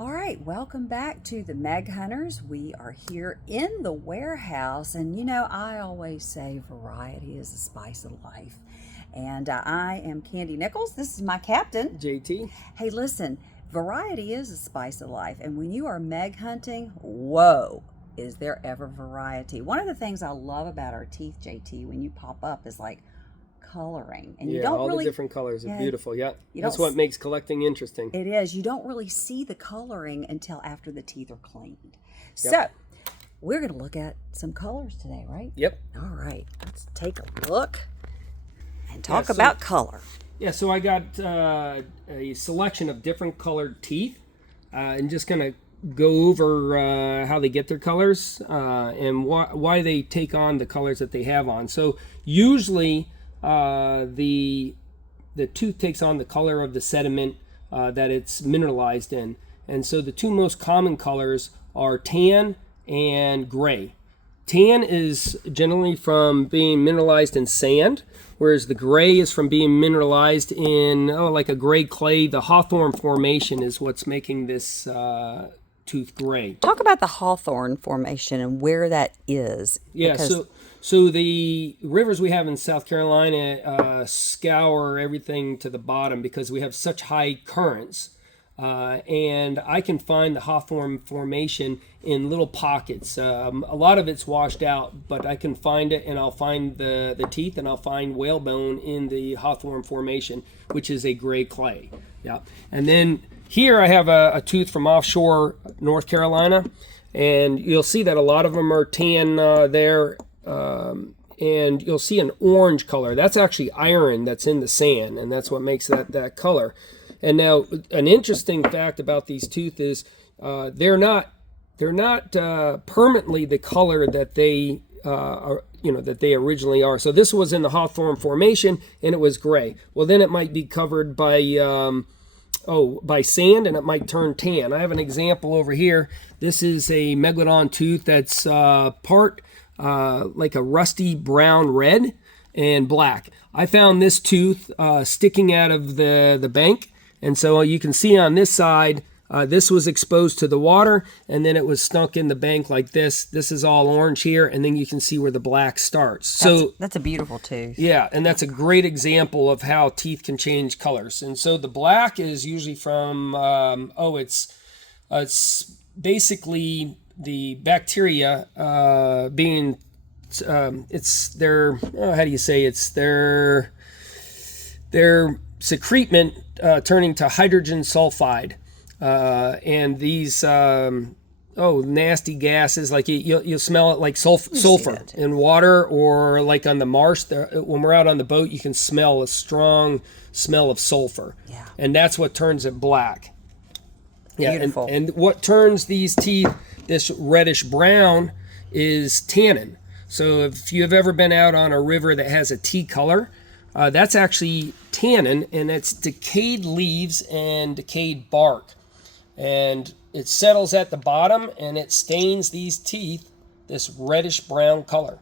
All right, welcome back to the Meg Hunters. We are here in the warehouse, and I always say variety is the spice of life. And I am Candy Nichols. This is my captain, JT. Hey, listen, variety is the spice of life, and when you are Meg hunting, whoa, is there ever variety? One of the things I love about our teeth, JT, when you pop up is like coloring, and you don't all really the different colors are beautiful. Yeah, that's don't what makes collecting interesting. It is. You don't really see the coloring until after the teeth are cleaned. So, Yep. we're going to look at some colors today, right? Yep. All right. Let's take a look and talk so- about color. Yeah, so I got a selection of different colored teeth, and just gonna go over how they get their colors and why they take on the colors that they have on. So usually the tooth takes on the color of the sediment that it's mineralized in. And so the two most common colors are tan and gray. Tan is generally from being mineralized in sand, whereas the gray is from being mineralized in like a gray clay. The Hawthorne Formation is what's making this tooth gray. Talk about the Hawthorne Formation and where that is. Yeah, so the rivers we have in South Carolina scour everything to the bottom because we have such high currents. And I can find the Hawthorne Formation in little pockets. A lot of it's washed out, but I can find it, and I'll find the teeth, and I'll find whalebone in the Hawthorne Formation, which is a gray clay. Yeah, and then here I have a tooth from offshore North Carolina, and you'll see that a lot of them are tan there. And you'll see an orange color. That's actually iron that's in the sand, and that's what makes that color. And now, an interesting fact about these tooth is they're not permanently the color that they are, that they originally are. So this was in the Hawthorne Formation, and it was gray. Well, then it might be covered by sand, and it might turn tan. I have an example over here. This is a Megalodon tooth that's part like a rusty brown red and black. I found this tooth sticking out of the bank, and so you can see on this side this was exposed to the water, and then it was stunk in the bank like this. This is all orange here, and then you can see where the black starts. That's a beautiful tooth. Yeah, and that's a great example of how teeth can change colors. And so the black is usually from it's basically the bacteria being it's their how do you say, it's their secretement turning to hydrogen sulfide, and these nasty gases, like you'll smell it like sulfur in water, or like on the marsh when we're out on the boat, you can smell a strong smell of sulfur. Yeah, and that's what turns it black. Yeah, beautiful. And what turns these teeth this reddish brown is tannin. So if you have ever been out on a river that has a tea color, that's actually tannin, and it's decayed leaves and decayed bark. And it settles at the bottom, and it stains these teeth this reddish brown color.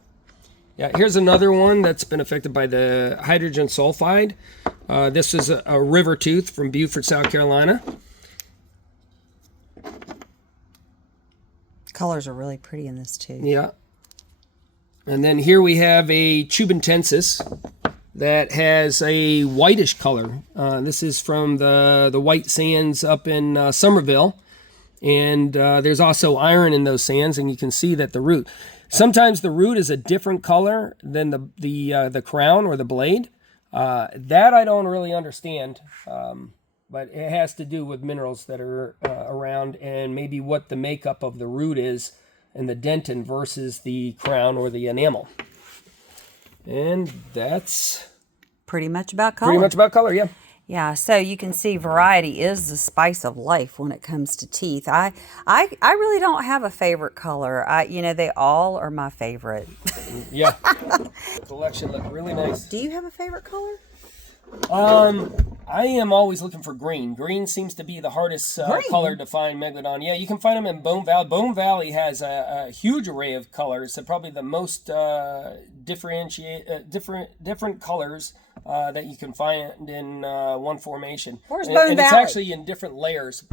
Yeah, here's another one that's been affected by the hydrogen sulfide. This is a river tooth from Beaufort, South Carolina. Colors are really pretty in this too. Yeah. And then here we have a tubentensis that has a whitish color. This is from the white sands up in Somerville. And there's also iron in those sands, and you can see that the root. Sometimes the root is a different color than the crown or the blade. That I don't really understand, but it has to do with minerals that are around, and maybe what the makeup of the root is and the dentin versus the crown or the enamel. And that's pretty much about color. Pretty much about color, yeah. Yeah, so you can see variety is the spice of life when it comes to teeth. I really don't have a favorite color. They all are my favorite. Yeah. The collection looked really nice. Do you have a favorite color? I am always looking for green. Green seems to be the hardest color to find Megalodon. Yeah, you can find them in Bone Valley. Bone Valley has a huge array of colors. So probably the most different colors that you can find in one formation. Where's and, Bone and it's Valley? actually in different layers.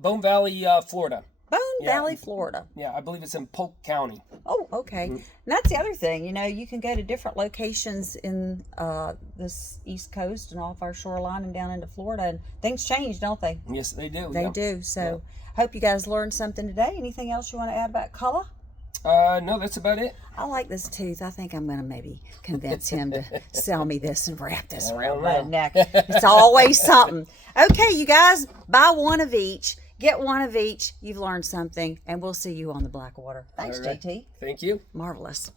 Bone Valley, Florida. Bone Yeah. Valley, Florida. Yeah, I believe it's in Polk County. Oh, okay. And that's the other thing. You know, you can go to different locations in this East Coast and off our shoreline and down into Florida, and things change, don't they? Yes, they do. They yeah. do. So, hope you guys learned something today. Anything else you want to add about color? No, that's about it. I like this tooth. I think I'm going to maybe convince him to sell me this and wrap this around know. my neck. It's always something. Okay, you guys, buy one of each. Get one of each. You've learned something, and we'll see you on the Blackwater. Thanks, All right. JT. Thank you. Marvelous.